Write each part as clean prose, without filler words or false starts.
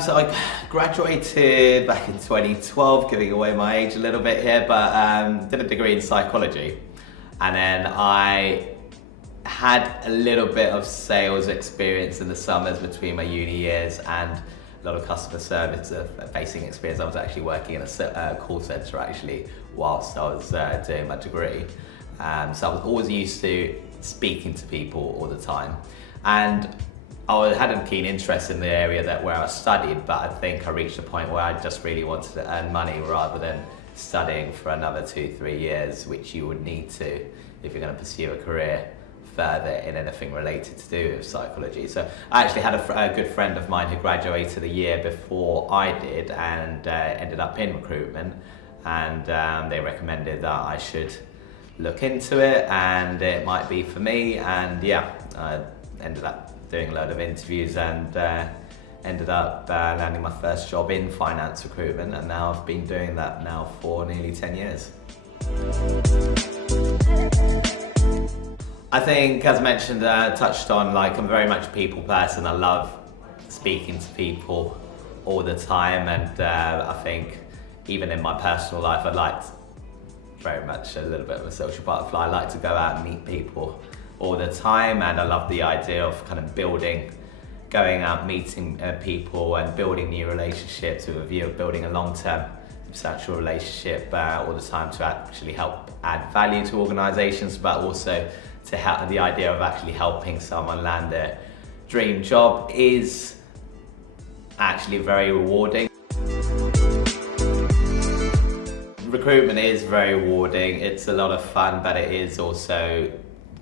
So I graduated back in 2012, giving away my age a little bit here, but did a degree in psychology. And then I had a little bit of sales experience in the summers between my uni years and a lot of customer service facing experience. I was actually working in a call centre actually whilst I was doing my degree. So I was always used to speaking to people all the time. And I had a keen interest in the area where I studied, but I think I reached a point where I just really wanted to earn money rather than studying for another 2-3 years, which you would need to if you're going to pursue a career further in anything related to do with psychology. So I actually had a good friend of mine who graduated a year before I did and ended up in recruitment, and they recommended that I should look into it and it might be for me, and yeah, I ended up doing a load of interviews and ended up landing my first job in finance recruitment, and now I've been doing that now for nearly 10 years. I think, as mentioned, touched on, like, I'm very much a people person. I love speaking to people all the time, and I think even in my personal life, I like very much a little bit of a social butterfly. I like to go out and meet people all the time, and I love the idea of kind of going out, meeting people and building new relationships with a view of building a long-term substantial relationship all the time to actually help add value to organisations, but also to help the idea of actually helping someone land their dream job is actually very rewarding. Recruitment is very rewarding. It's a lot of fun, but it is also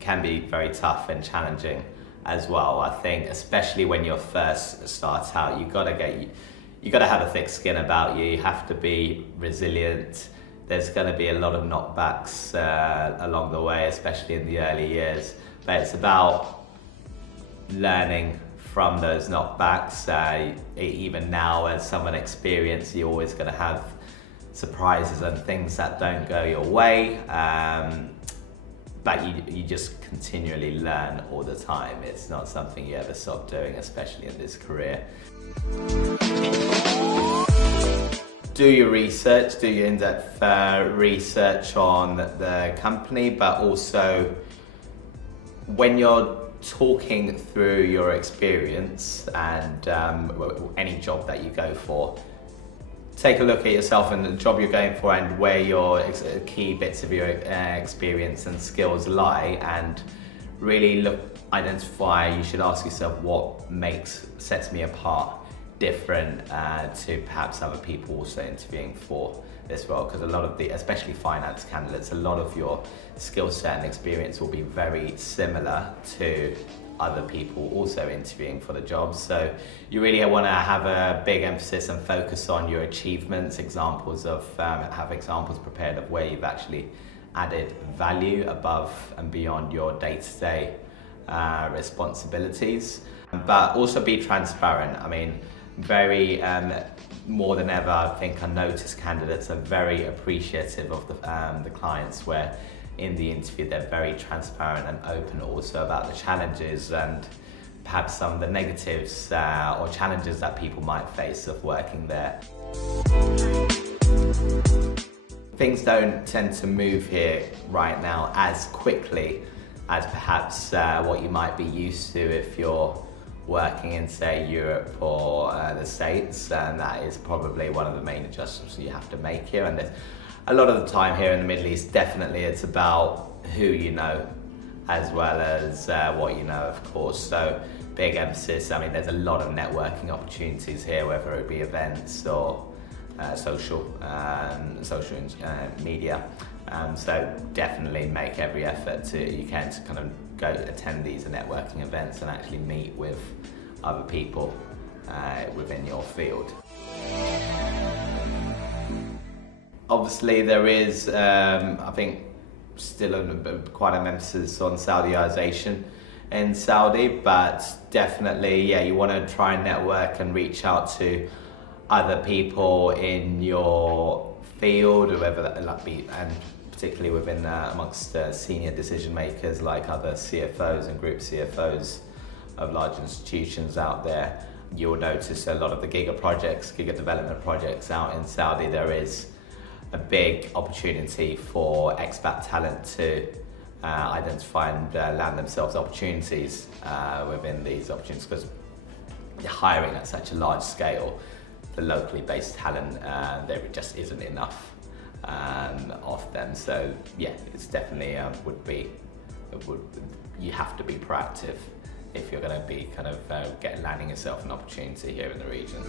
can be very tough and challenging as well. I think, especially when you're first start out, you gotta have a thick skin about you. You have to be resilient. There's going to be a lot of knockbacks along the way, especially in the early years. But it's about learning from those knockbacks. Even now, as someone experienced, you're always going to have surprises and things that don't go your way. But you just continually learn all the time. It's not something you ever stop doing, especially in this career. Do your research, do your in-depth research on the company, but also when you're talking through your experience and any job that you go for, take a look at yourself and the job you're going for and where your key bits of your experience and skills lie, and really identify. You should ask yourself what sets me apart, different to perhaps other people also interviewing for this role, because a lot of especially finance candidates, a lot of your skill set and experience will be very similar to other people also interviewing for the job. So you really want to have a big emphasis and focus on your achievements, have examples prepared of where you've actually added value above and beyond your day-to-day responsibilities, but also be transparent. I mean, very more than ever, I think I notice candidates are very appreciative of the clients where in the interview they're very transparent and open also about the challenges and perhaps some of the negatives or challenges that people might face of working there. Things don't tend to move here right now as quickly as perhaps what you might be used to if you're working in, say, Europe or the States, and that is probably one of the main adjustments you have to make here. And there's a lot of the time here in the Middle East, definitely it's about who you know as well as what you know, of course. So big emphasis. I mean, there's a lot of networking opportunities here, whether it be events or social media. So definitely make every effort you can to kind of go attend these networking events and actually meet with other people within your field. Obviously there is, I think, still quite an emphasis on Saudiization in Saudi, but definitely, yeah, you want to try and network and reach out to other people in your field, whoever that might be, and particularly within amongst senior decision makers like other CFOs and group CFOs of large institutions out there. you'll notice a lot of the giga development projects out in Saudi, there is a big opportunity for expat talent to identify and land themselves opportunities within these opportunities, because you're hiring at such a large scale for locally based talent, there just isn't enough of them. So yeah, it's definitely you have to be proactive if you're going to be kind of landing yourself an opportunity here in the region.